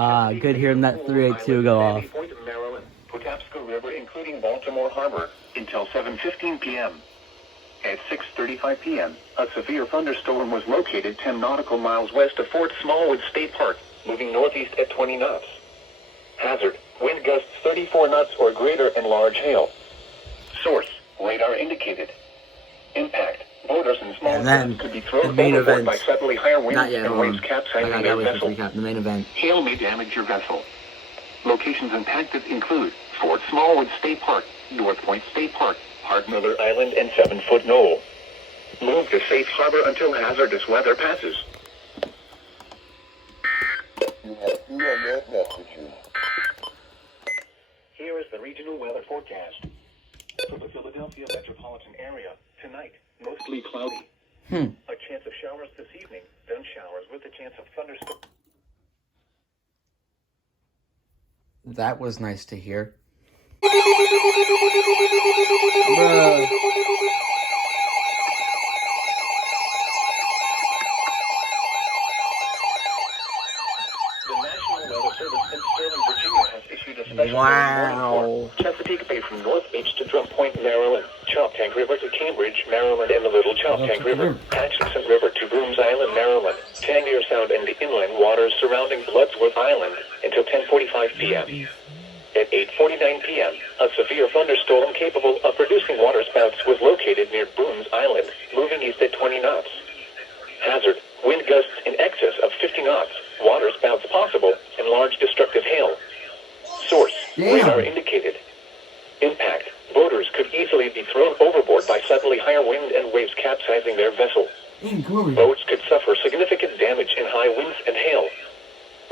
Good hearing that 382 go off. Point of Maryland, Patapsco River, including Baltimore Harbor, until 7:15 p.m. At 6:35 p.m., a severe thunderstorm was located 10 nautical miles west of Fort Smallwood State Park, moving northeast at 20 knots. Hazard, wind gusts 34 knots or greater and large hail. Source, radar indicated. Impact, boaters and small craft could be thrown overboard by suddenly higher winds and waves capsizing their vessel. The main event. Hail may damage your vessel. Locations impacted include Fort Smallwood State Park, North Point State Park, Hart Miller Island, and 7-Foot Knoll. Move to safe harbor until hazardous weather passes. You have EAS messages. Here is the regional weather forecast. For the Philadelphia metropolitan area, tonight, mostly cloudy. A chance of showers this evening, then showers with a chance of thunderstorms. That was nice to hear. Wow. Chesapeake Bay from North Beach to Drum Point, Maryland. Choptank River to Cambridge, Maryland, and the Little Choptank River. Atchison River to Brooms Island, Maryland. Tangier Sound and the inland waters surrounding Bloodsworth Island until 10:45 p.m. At 8:49 p.m., a severe thunderstorm capable of producing waterspouts was located near Brooms Island, moving east at 20 knots. Hazard, wind gusts in excess of 50 knots, waterspouts possible, and large destructive hail. Source, radar indicated. Impact, boaters could easily be thrown overboard by suddenly higher wind and waves capsizing their vessel. Boats could suffer significant damage in high winds and hail.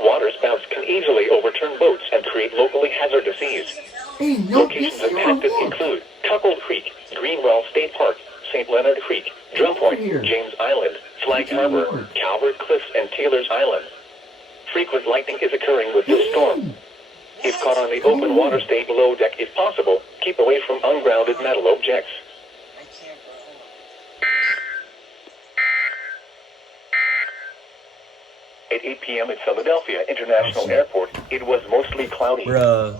Waterspouts can easily overturn boats and create locally hazardous seas. Locations impacted include Cuckold Creek, Greenwell State Park, St. Leonard Creek, Drum Point, James Island, Flag Harbor, Calvert Cliffs, and Taylor's Island. Frequent lightning is occurring with this storm. If caught on the open water, stay below deck if possible. Keep away from ungrounded metal objects. At 8 p.m. at Philadelphia International Airport, it was mostly cloudy. Bruh.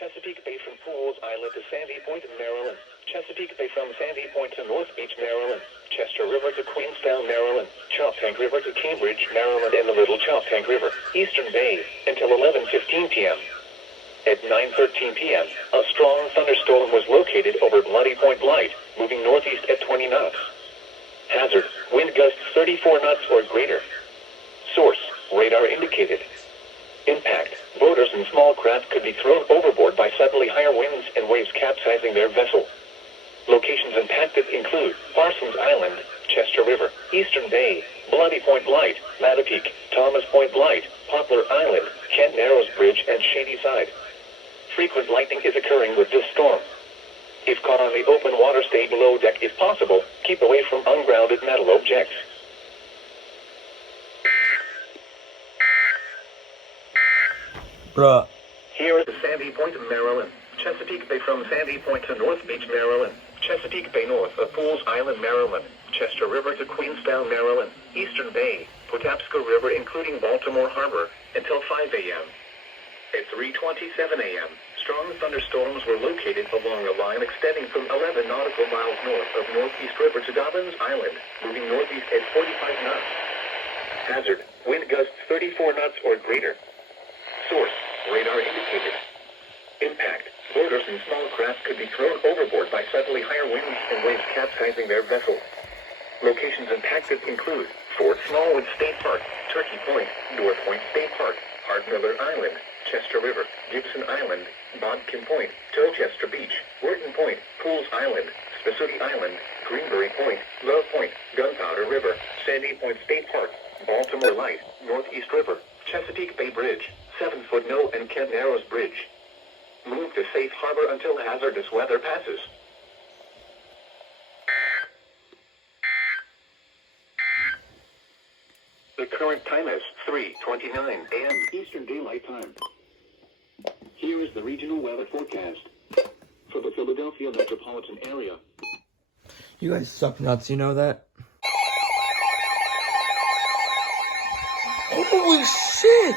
Chesapeake Bay from Pools Island to Sandy Point, Maryland. Chesapeake Bay from Sandy Point to North Beach, Maryland. Chester River to Queenstown, Maryland. Choptank River to Cambridge, Maryland, and the Little Choptank River, Eastern Bay, until 11:15 p.m. At 9:13 p.m., a strong thunderstorm was located over Bloody Point Light, moving northeast at 20 knots. Hazard, wind gusts 34 knots or greater. Source, radar indicated. Impact, boaters and small craft could be thrown overboard by suddenly higher winds and waves capsizing their vessel. Locations impacted include Parsons Island, Chester River, Eastern Bay, Bloody Point Light, Mattapique, Thomas Point Light, Poplar Island, Kent Narrows Bridge, and Shady Side. Frequent lightning is occurring with this storm. If caught on the open water, stay below deck if possible. Keep away from ungrounded metal objects. Bruh. Here is Sandy Point, Maryland. Chesapeake Bay from Sandy Point to North Beach, Maryland. Chesapeake Bay north of Pools Island, Maryland. Chester River to Queenstown, Maryland. Eastern Bay, Patapsco River including Baltimore Harbor, until 5 a.m. At 3:27 a.m., strong thunderstorms were located along a line extending from 11 nautical miles north of Northeast River to Dobbins Island, moving northeast at 45 knots. Hazard, wind gusts 34 knots or greater. Source, radar indicated. Impact, boaters and small craft could be thrown overboard by suddenly higher winds and waves capsizing their vessel. Locations impacted include Fort Smallwood State Park, Turkey Point, North Point State Park, Hart Miller Island, Chester River, Gibson Island, Bodkin Point, Towchester Beach, Wharton Point, Pools Island, Spasooty Island, Greenberry Point, Love Point, Gunpowder River, Sandy Point State Park, Baltimore Light, Northeast River, Chesapeake Bay Bridge, 7-Foot Knoll, and Kent Narrows Bridge. Move to safe harbor until hazardous weather passes. The current time is 3:29 a.m. Eastern Daylight Time. Here is the regional weather forecast for the Philadelphia metropolitan area. You guys suck nuts, you know that? Holy shit!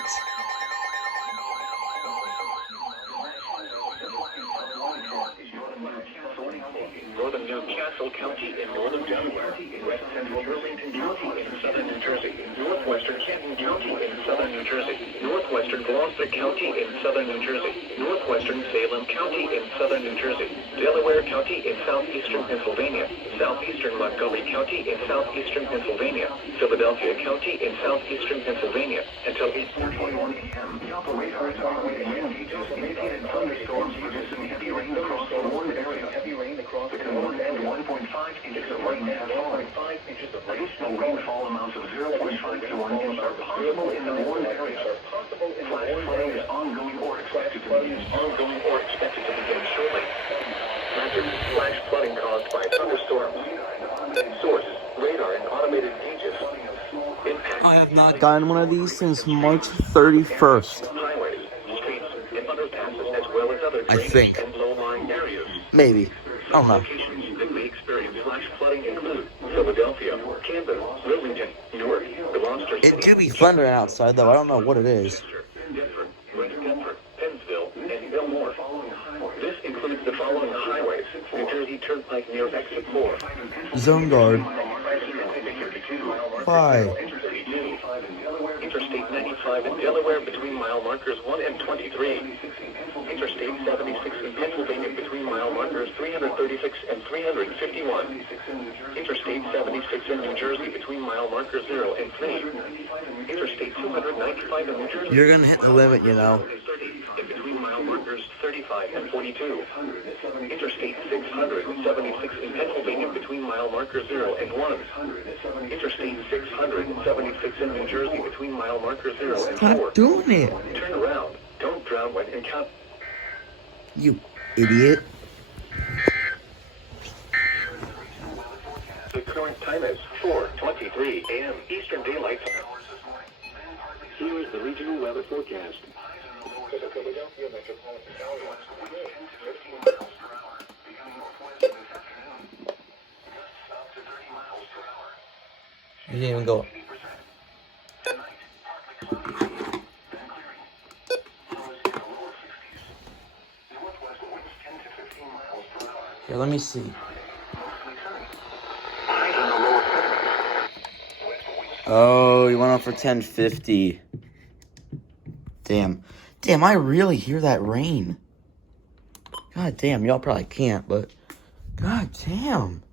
Northern Newcastle County in northern Delaware, west central Burlington County in southern New Jersey, northwestern Canton County in southern New Jersey, northwestern Gloucester County in southern New Jersey, northwestern Salem County in southern New Jersey, Delaware County in southeastern Pennsylvania, southeastern Montgomery County in southeastern Pennsylvania, Philadelphia County in southeastern Pennsylvania, until 8:41 a.m. The operators are wind gauges indicated thunderstorms producing heavy rain across the warm area. Heavy rain across the north and 1.5 inches of rain have fallen. 5 inches of additional rainfall amounts of 0.5 to 1 inch are possible in the warm area. Flash flooding is ongoing or expected to begin shortly. Hazard: flash flooding caused by thunderstorms. Source: radar and automated gauges. Impact: I have not gotten one of these since March 31st. highways, streets, and underpasses, as well as other I drainage think. and low-lying areas. Maybe. I don't know. Locations that may experience flash flooding include Philadelphia, Camden, Wilmington, Newark, Gloucester It City, do be thundering outside, though. I don't know what it is. Chester, Deptford, West Deptford, Pennsville, and Belmore. This includes the following highways: New Jersey Turnpike near exit 4. Zone guard. 5. Interstate 95 in Delaware between mile markers 1 and 23. Interstate 76 in Pennsylvania between mile markers 336 and 351. Interstate 76 in New Jersey between mile markers 0 and 3. Interstate 295 in New Jersey. You're gonna hit the limit, you know. 30 in between mile markers 35 and 42. Interstate 676 in Pennsylvania between mile markers 0 and 1. Interstate 676 in New Jersey between mile markers 0 and 4. Stop doing it, Turn around. Don't drown when encounter. you idiot. The current time is 4:23 a.m. Eastern Daylight Time. Here is the regional weather forecast. For the Philadelphia metropolitan area, 15 miles per hour, becoming northwest this afternoon. Gusts up to 30 miles per hour. You didn't even go. 80%. Tonight, partly cloudy, then clearing. Lows in the lower 60s. Northwest winds 10 to 15 miles per hour. Here, let me see. Mostly sunny. Highs in the lower 70s. West winds. Oh, you went on for 1050. Damn. Damn, I really hear that rain. God damn, y'all probably can't, but god damn.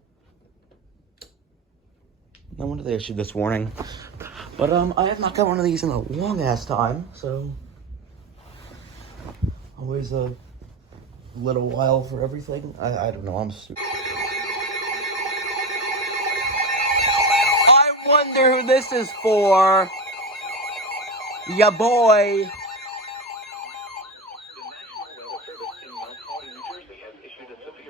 No wonder they issued this warning. But I have not got one of these in a long ass time, so always a little while for everything. I don't know, I'm stupid. I wonder who this is for. Ya boy.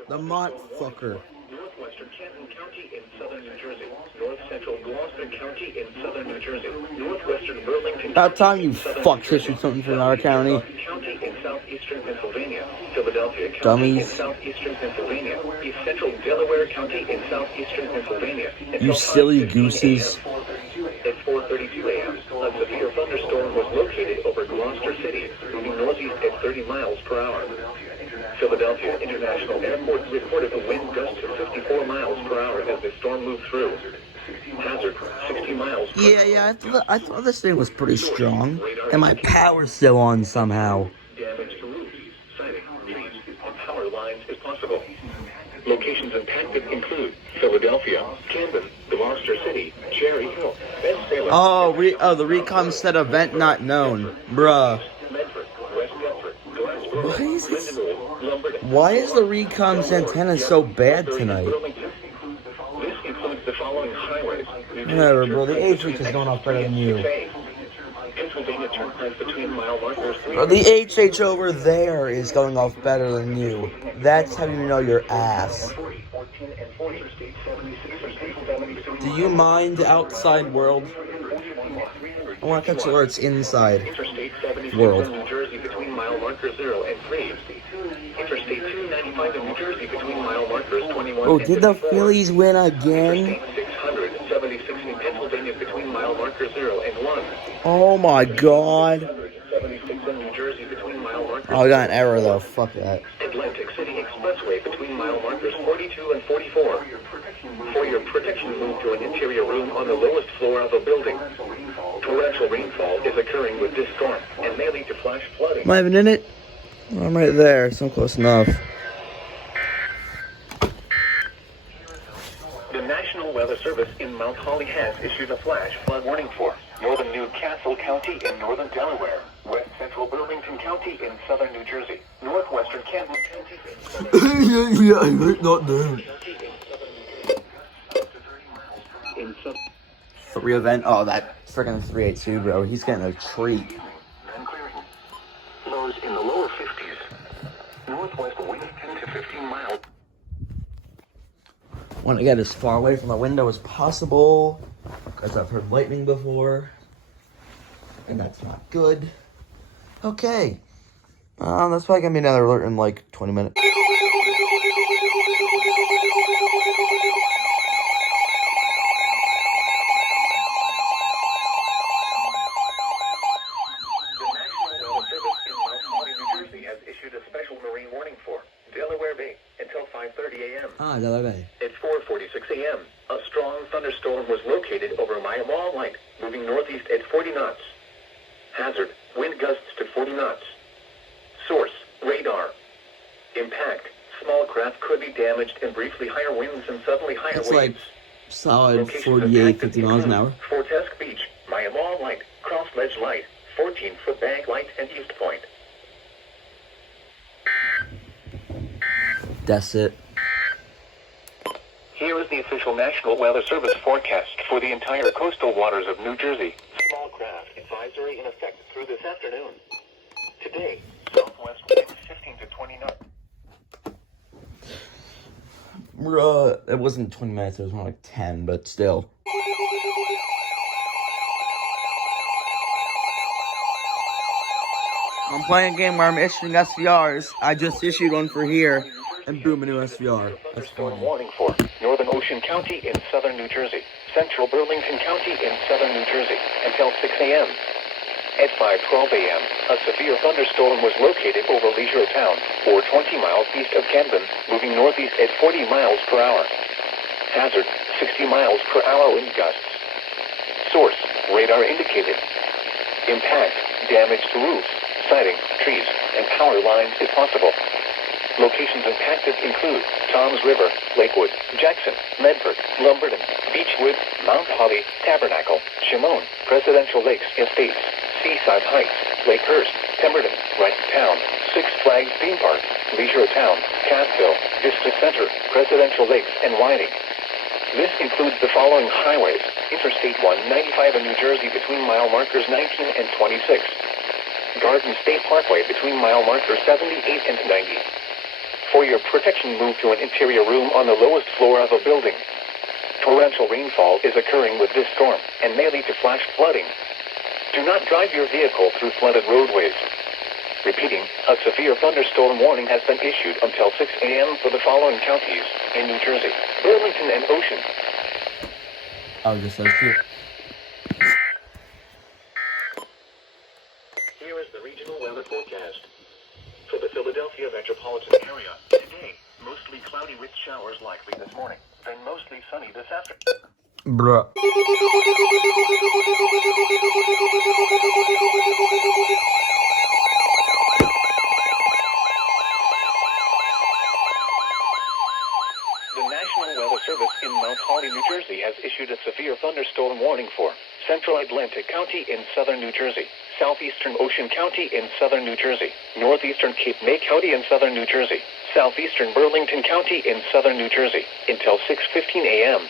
The Mont fucker. Northwestern Canton County in southern New Jersey, north central Gloucester County in southern New Jersey, northwestern Burlington About time County you in southern fucks New issued Jersey, something from our county. Southeastern County in southeastern Pennsylvania, Philadelphia County Dummies. in southeastern Pennsylvania, east central Delaware County in southeastern Pennsylvania. You silly gooses. At 4:32 a.m., a severe thunderstorm was located over Gloucester City, moving northeast at 30 miles per hour. Philadelphia International Airport reported a wind gust of 54 miles per hour as the storm moved through. Hazard: 60 miles per hour. Yeah, I thought this thing was pretty strong. And my power's still on somehow. Damage to roofs, siding, trees, and power lines is possible. Locations impacted include Philadelphia, Camden, Gloucester City, Cherry Hill, and Salem. Oh, the recon said event not known. Bruh. Medford, West Deptford, Glassboro, What is this? Lindenwood, Lumberton. Why is the recom's antenna so bad tonight? This includes the following highways. Whatever, bro. The HH is going off better than you. Pennsylvania Turnpike between mile markers 3. Bro, the HH over there is going off better than you. That's how you know your ass. Do you mind the outside world? I want to catch where it's inside Interstate 76 world. in New Jersey between mile markers marker 0 and 3. Interstate 295 in New Jersey between mile markers 21 Oh, and did the 54. Phillies win again? Interstate 676 in Pennsylvania between mile marker 0 and 1. Oh my god. 76 in New Jersey between mile markers. Oh, I got an error though. Fuck that. Atlantic City Expressway between mile markers 42 and 44. For your protection, move to an interior room on the lowest floor of a building. Torrential rainfall is occurring with this storm and may lead to flash flooding. Am I even in it? Oh, I'm right there, so I'm close enough. The National Weather Service in Mount Holly has issued a flash flood warning for northern Newcastle County in northern Delaware, west central Burlington County in southern New Jersey, northwestern Camden County in southern Yeah, I heard not there. in southern 3 event. Oh, that freaking 382, bro. He's getting a treat. and clearing. Lows in the lower 50s. Northwest winds 10 to 15 miles. Want to get as far away from the window as possible, because I've heard lightning before, and that's not good. Okay. That's probably going to be another alert in like 20 minutes. Delaware. At 4:46 a.m., a strong thunderstorm was located over my wall light, moving northeast at 40 knots. Hazard, wind gusts to 40 knots. Source, radar. Impact, small craft could be damaged and briefly higher winds and suddenly higher It's waves. like solid Locations 48, impacted 50 miles an hour. include Fortesk Beach, Maya Mall Light, Cross Ledge Light, 14-foot Bank Light, and East Point. That's it. Here is the official National Weather Service forecast for the entire coastal waters of New Jersey. Small craft advisory in effect through this afternoon. Today, southwest winds 15 to 20 knots. It wasn't 20 minutes, it was more like 10, but still. I'm playing a game where I'm issuing SVRs. I just issued one for here, and boom, a new SVR. That's Thunderstorm funny. warning for northern Ocean County in southern New Jersey, central Burlington County in southern New Jersey until 6 a.m. At 5:12 a.m., a severe thunderstorm was located over Leisure Town, or 20 miles east of Camden, moving northeast at 40 miles per hour. Hazard, 60 miles per hour wind gusts. Source, radar indicated. Impact, damage to roofs, siding, trees, and power lines if possible. Locations impacted include Toms River, Lakewood, Jackson, Medford, Lumberton, Beechwood, Mount Holly, Tabernacle, Shimone, Presidential Lakes Estates, Seaside Heights, Lakehurst, Pemberton, Wrightstown, Six Flags Theme Park, Leisure Town, Cassville, Vista Center, Presidential Lakes, and Whiting. This includes the following highways: Interstate 195 in New Jersey between mile markers 19 and 26. Garden State Parkway between mile markers 78 and 90. For your protection, move to an interior room on the lowest floor of a building. Torrential rainfall is occurring with this storm and may lead to flash flooding. Do not drive your vehicle through flooded roadways. Repeating, a severe thunderstorm warning has been issued until 6 a.m. for the following counties in New Jersey: Burlington and Ocean. Oh, just those two. Here is the regional weather forecast. For the Philadelphia metropolitan area, today, mostly cloudy with showers likely this morning, then mostly sunny this afternoon. Bruh. The National Weather Service in Mount Holly, New Jersey has issued a severe thunderstorm warning for Central Atlantic County in southern New Jersey, Southeastern Ocean County in southern New Jersey, Northeastern Cape May County in southern New Jersey, Southeastern Burlington County in southern New Jersey until 6:15 a.m.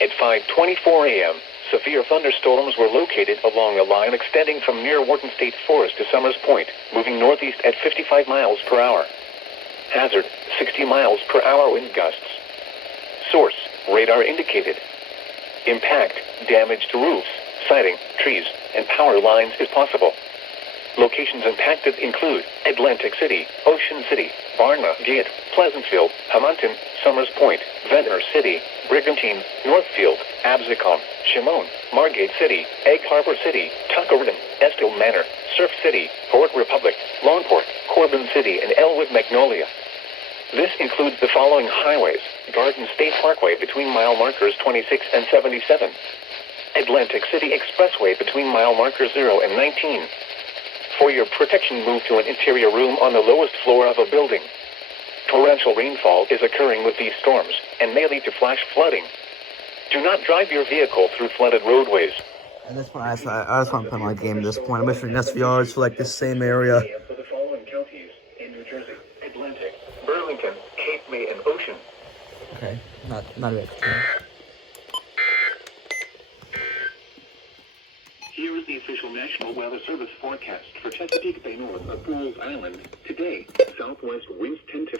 At 5:24 a.m., severe thunderstorms were located along a line extending from near Wharton State Forest to Summers Point, moving northeast at 55 miles per hour. Hazard, 60 miles per hour wind gusts. Source, radar indicated. Impact, damage to roofs, siding, trees, and power lines is possible. Locations impacted include Atlantic City, Ocean City, Varna, Gate, Pleasantville, Hamilton, Summers Point, Ventnor City, Brigantine, Northfield, Absecon, Shimon, Margate City, Egg Harbor City, Tuckerton, Estill Manor, Surf City, Port Republic, Longport, Corbin City, and Elwood Magnolia. This includes the following highways: Garden State Parkway between mile markers 26 and 77. Atlantic City Expressway between mile markers 0 and 19. For your protection, move to an interior room on the lowest floor of a building. Torrential rainfall is occurring with these storms and may lead to flash flooding. Do not drive your vehicle through flooded roadways. At this point, I just want to play my game at this point. I'm issuing SVRs for like the same area. For the following counties in New Jersey: Atlantic, Burlington, Cape May, and Ocean. Okay, not a bit. Here is the official National Weather Service forecast for Chesapeake Bay north of Pools Island. Today, southwest winds 10 to...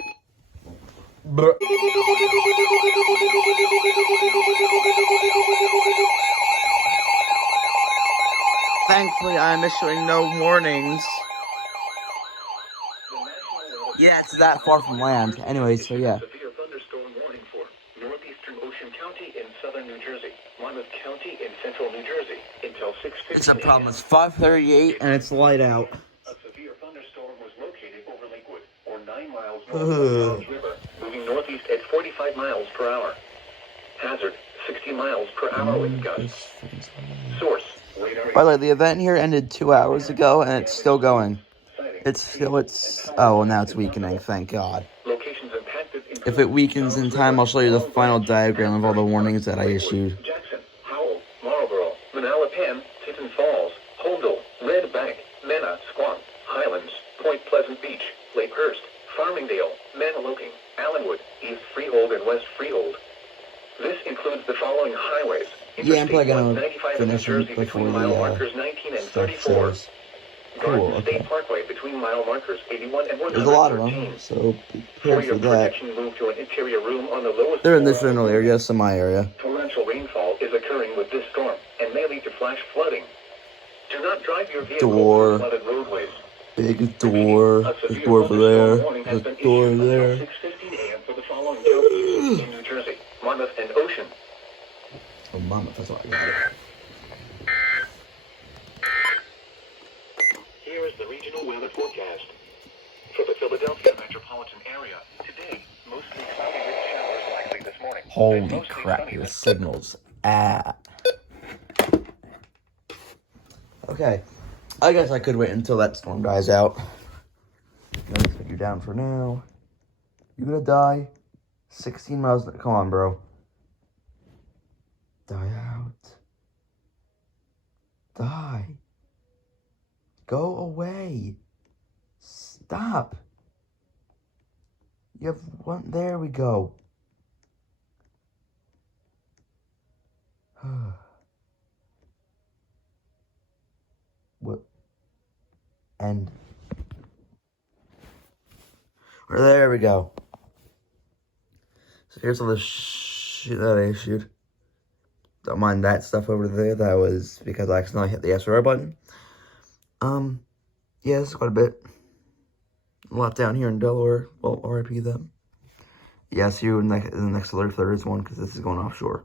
Thankfully, I'm issuing no warnings. Yeah, it's that far from land. Anyway, so yeah. Severe thunderstorm warning for northeastern Ocean County in southern New Jersey, Monmouth County in central New Jersey until 6:50 It's a problem. It's 5:38 and it's light out. A severe thunderstorm was located over Lakewood, or 9 miles north of Charles River, moving northeast at 45 miles per hour. Hazard, 60 miles per hour with gusts. Source, radar. By the way, the event here ended 2 hours ago and it's still going. Oh, now it's weakening, thank God. Locations impacted If it weakens in time, I'll show you the final diagram of all the warnings that I issued. Jackson, Howell, Marlboro, Manalapan, Tinton Falls, Holdall, Red Bank, Mena, Squam, Highlands, Point Pleasant Beach, Lakehurst, Farmingdale, Maniloking, Allenwood, East Freehold, and West Freehold. This includes the following highways: Yeah, I'm probably gonna 95 in New finish them Jersey before between mile the markers 19 and stuff 34. shows. Garden Cool, State okay. Parkway between mile markers 81 and 113. There's a lot of them, so be For prepared your for that. protection, move to an interior room on the lowest They're in this floor. general area, so my area. Torrential rainfall is occurring with this storm and may lead to flash flooding. Do not drive your vehicle Door. through flooded roadways. Big door. There's a door over there. There's a door over there. 6:15 a.m. for the following counties in New Jersey, Monmouth and Ocean. Oh, mama, that's all I got it. Here is the regional weather forecast. For the Philadelphia metropolitan area, today, mostly cloudy with showers likely this morning. and Holy mostly crap, sunny your with signal's Okay, I guess I could wait until that storm dies out. Let me put you down for now. You gonna die? 16 miles. Come on, bro. Die out. Die. Go away. Stop. You have one. There we go. What? End. Or there we go. So here's all the shit that I issued. Don't mind that stuff over there. That was because I accidentally hit the SVR button. Yeah, this is quite a bit. A lot down here in Delaware. Well, RIP them. Yeah, see you in the next alert if there is one, because this is going offshore.